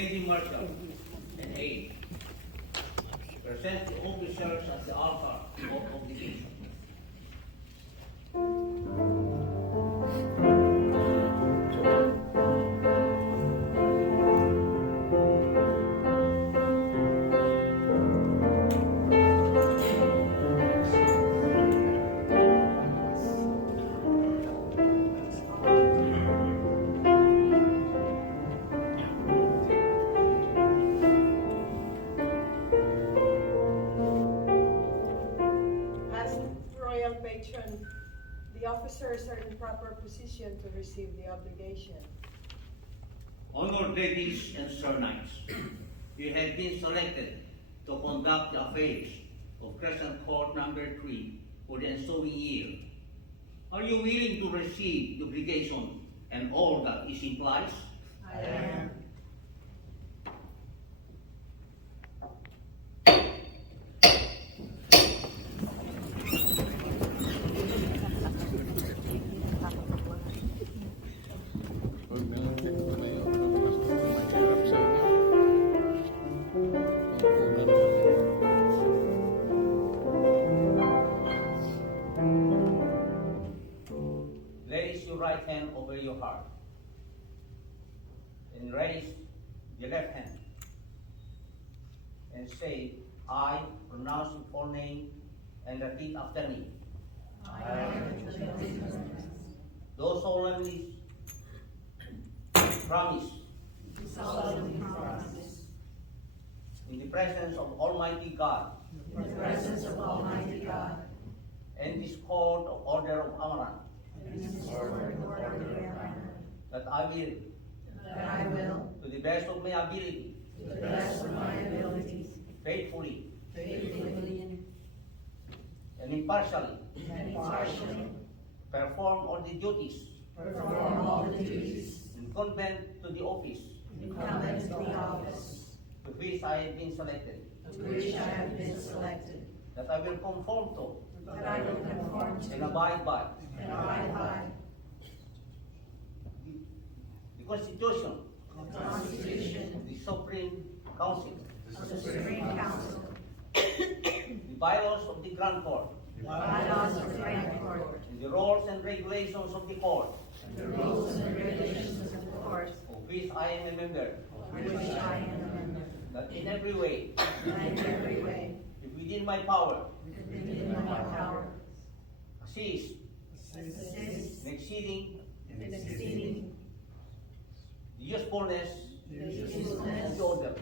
Lady Marshal and aid. Present the officers at the altar of obligation. As royal patron, the officers are in proper position to receive the obligation. Honored ladies and sir knights, you have been selected to conduct the affairs of Crescent Court Number 3 for the ensuing year. Are you willing to receive the obligation and all that it implies? I am. Huwag na lang din tumayo. Basta mahirap sa inyo. Pangkunan naman yan. Raise your right hand over your heart. And raise your left hand. And say, I pronounce your full name and repeat after me. Do solemnly promise in the presence of Almighty God and this court of order of Amaranth that I will, to the best of my ability, faithfully and impartially perform all the duties incumbent to the office to which I have been selected, that I will conform to and abide by the Constitution of the Supreme Council, the bylaws of the Grand Court, and the rules and regulations of the court, of which I am a member, that in every way, if within my power, assist in exceeding the usefulness of the order.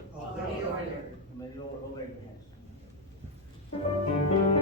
May Lord over your hands.